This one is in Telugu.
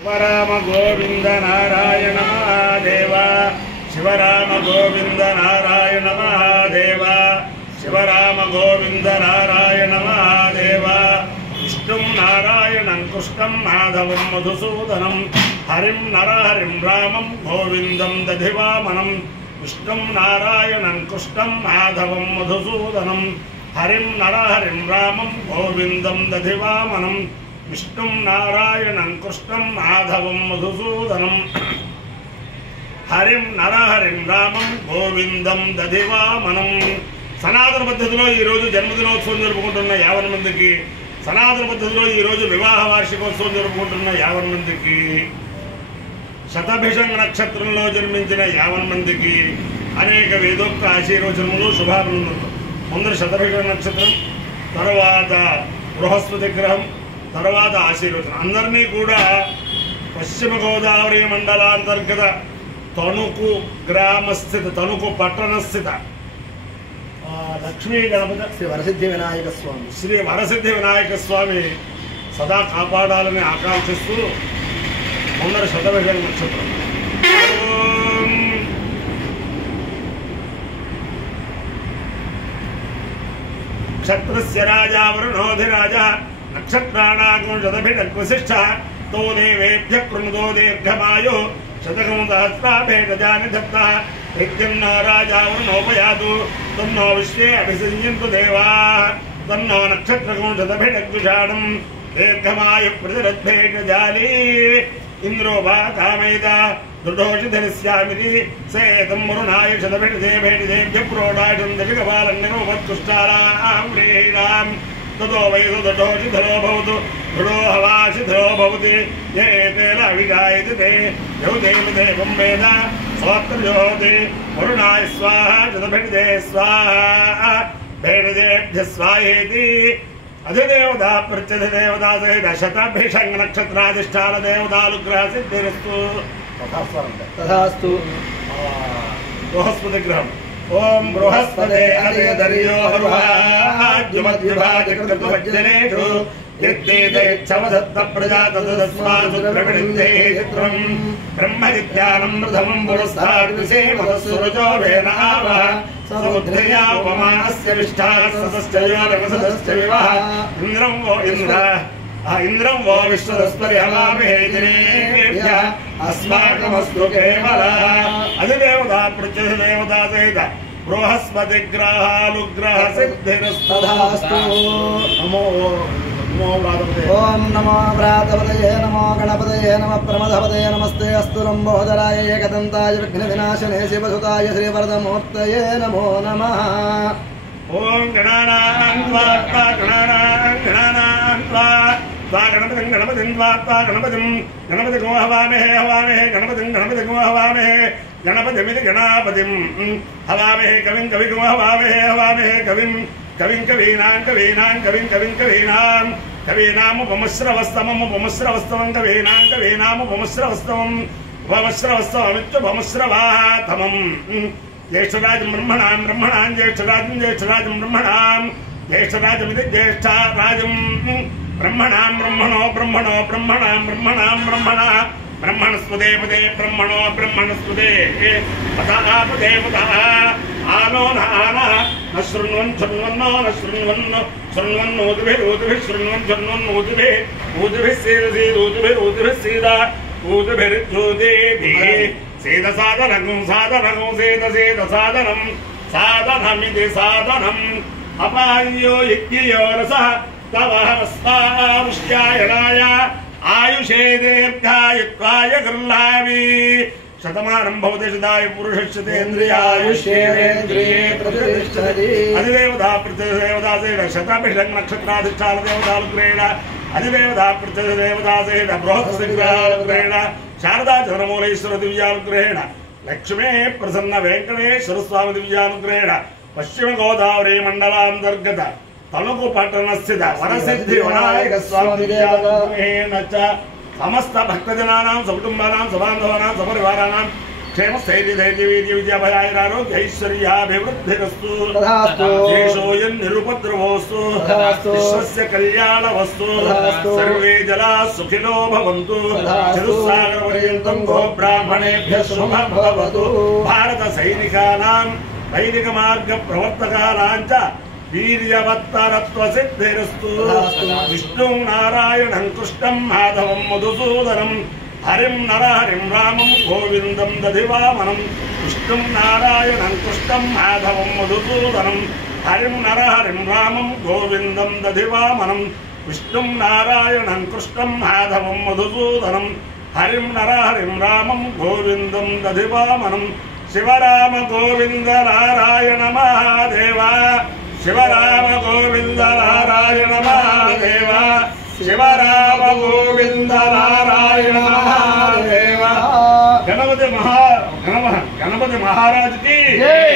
శివరామ గోవింద నారాయణ మహాదేవ శివరామ గోవింద నారాయణ మహాదేవ శివరామ గోవింద నారాయణ మహాదేవ విష్ణుం నారాయణం కృష్ణం మాధవం మధుసూదనం హరిం నరహరిం రామం గోవిందం దధివామనం విష్ణుం నారాయణం కృష్ణం మాధవం మధుసూదనం హరిం నరహరిం రామం గోవిందం దధివామనం విష్ణుం నారాయణం కృష్ణం మాధవం మధుసూదనం హరిం నరహరిం రామం గోవిందం దధివామనం. సనాతన పద్ధతిలో ఈరోజు జన్మదినోత్సవం జరుపుకుంటున్న 50 మందికి, సనాతన పద్ధతిలో ఈరోజు వివాహ వార్షికోత్సవం జరుపుకుంటున్న 50 మందికి, శతభిషంగ నక్షత్రంలో జన్మించిన 50 మందికి అనేక వేదోక్త ఆశీర్వచనములు శుభాభినందనలు. ముందర శతభిషంగ నక్షత్రం, తర్వాత బృహస్పతి గ్రహం, తర్వాత ఆశీర్వచనం. అందరినీ కూడా పశ్చిమ గోదావరి మండలాంతర్గత తణుకు గ్రామస్థిత, తణుకు పట్టణస్థిత లక్ష్మీ గణపతి శ్రీ వరసిద్ధి వినాయక స్వామి, శ్రీ వరసిద్ధి వినాయక స్వామి సదా కాపాడాలని ఆకాంక్షిస్తూ ముందర శతభిషంగ నక్షత్రం. క్షత్రస్య రాజా వరుణోధిరాజా నక్షత్రాణాగం శతభిషగ్వశిష్ఠ తో దేవేభ్య కృణుదో దీర్ఘమాయు శతకం సహస్రాభేటజాని దత్త యజ్ఞన్నో రాజా వరుణోపయాతు తన్నో విశ్వే అభిసంయంతు దేవా తన్నో నక్షత్రకం శతభిషగ్విషాణం దీర్ఘమాయు ప్రతిరద్భేటజాలి ఇంద్రో వా కామయత దృఢోషిధరిస్యామితి సేతం వరుణాయ శతభిషదే భేటిదేభ్య ప్రోడాశం దశకపాలన్యనోపత్కుష్టారాం వ్రీడాం తతో వయసు దృఢోషిధరో భవతు దృఢో హవాషిధరో భవతి ఏతేన అవిగాయతి తే యౌదేవ దేవం వేద సోత్రజోతి వరుణాయ స్వాహ శతభిషదే స్వాహ భేటదేభ్య స్వాహేతి. అధిదేవతా ప్రత్యధిదేవతా సహిత శతభిషంగ నక్షత్రాధిష్టాన దేవతానుగ్రహ సిద్ధిరస్తు. తథాస్తు. బృహస్పతి గ్రహం. ఓం బృహస్పతే అదేదర్యో హరుహాజ్యుమద్విభాజకృతవజ్జనేషు యద్దేదైచ్చవదత్త ప్రజాతదస్మాసు ప్రవిడిందే చిత్రం బ్రహ్మజిజ్ఞానం ప్రథమం పురస్తాద్విసేమదస్సురజో వేనావ సముద్రయా ఉపమానస్య విష్ఠాः సదశ్చయో రమసదశ్చ వివః ఇంద్రం వో ఇంద్ర ఇంద్రం వో విశ్వదస్పరి హవామహే జనేభ్యః అస్మాకమస్తు కేవల. అధిదేవతా ప్రత్యధిదేవతా సహిత బృహస్పతి గ్రహానుగ్రహ సిద్ధిరస్తు. నమో ఓం నమో వ్రాతపతయే నమో గణపతయే నమ ప్రమథపతయే నమస్తే అస్తు లంబోదరాయ ఏకదంతాయ విఘ్న వినాశనే శివసుతాయ శ్రీవరదమూర్తయే నమో నమః. ఓం గణానాం త్వా గణపతిం గణపతిం త్వా గణపతిం గణపతిగో హవామహే హవామహే గణపతిం గణపతిగో హవామహే గణపతిమితి గణాపతిం హవామహే కవిం కవిగో హవామహే హవామహే కవిం కవిం కవీనాం కవీనాం కవిం కవిం కవీనాం కవీనాముపమశ్రవస్తమముపమశ్రవస్తవం కవీనాం కవీనాముపమశ్రవస్తవం ఉపమశ్రవస్తవమిత్యుపమశ్రవాతమం. జ్యేష్ఠరాజం బ్రహ్మణాం బ్రహ్మణాం జ్యేష్ఠరాజం జ్యేష్ఠరాజం బ్రహ్మణాం జ్యేష్ఠరాజమితి జ్యేష్ఠరాజం బ్రహ్మణాం బ్రహ్మణో బ్రహ్మణో బ్రహ్మణాం బ్రహ్మణాం బ్రహ్మణ బ్రహ్మణస్పదే పదే బ్రహ్మణో బ్రహ్మణస్పదే పదే పదా ఆనో నాన నశృణ్వన్ శృణ్వన్నో నశృణ్వన్నో శృణ్వన్నోదిభిరోదిభిః శృణ్వన్ శృణ్వన్నోదిభిః ఊదిభిః సీదసీదూదిభిరోదిభిః సీద ఊదిభిర్జ్యోతిభిః సేద సాధనం సాధనం సేద సేద సాధనం సాధనమితి సాధనం అపాయ్యో యజ్ఞయో రసః తవ హస్తాముష్యాయణాయ ఆయుషే దీర్ఘాయుత్వాయ గృహ్ణామి. శతమానం భవతి శతాయ పురుషేంద్రియాయుష్యేంద్రియే ప్రతిష్టతి. అధిదేవతా ప్రత్యధిదేవతా సహిత శతభిషంగ నక్షత్రాధిష్టాన దేవతానుగ్రహేణ అధిదేవతా ప్రత్యధిదేవతా సహిత బృహస్పతి గ్రహానుగ్రహేణ శారదా చంద్రమౌళీశ్వర దివ్యానుగ్రహేణ లక్ష్మే ప్రసన్న వెంకటేశ్వర స్వామి దివ్యానుగ్రహేణ పశ్చిమ గోదావరి మండలాంతర్గత తణుకు పట్టణస్థిత వరసిద్ధి వినాయక స్వామి దివ్యానుగ్రహేణ చ సమస్త భక్తజనానాం సకుటుంబానాం సబాంధవానాం సపరివారానాం क्षेम स्थैर्य धैर्य वीर्य विजयाभयारोग्य ऐश्वर्याभिवृद्धिरस्तु देशोऽयं निरुपद्रवोऽस्तु विश्वस्य कल्याणवस्तु सर्वे जनाः सुखिनो भवन्तु चतुस्सागरपर्यन्तं गो ब्राह्मणेभ्यः शुभं भवतु भारत सैनिकानां वैदिक मार्ग प्रवर्तकानां च वीर्यवत्तरत्वसिद्धिरस्तु विष्णुं नारायणं कृष्णं माधवं मधुसूदनं हरिं नरहरिं रामं गोविन्दं दधिवामनं विष्णुं नारायणं कृष्णं माधवं मधुसूदनं हरिं नरहरिं रामं गोविन्दं दधिवामनं विष्णुं नारायणं कृष्णं माधवं मधुसूदनं हरिं नरहरिं रामं गोविन्दं दधिवामनं शिवराम गोविन्द नारायण महादेव शिवराम गोविन्द नारायण महादेव शिवराम गोविंद नारायण महादेव। गणपति महाराज की जय।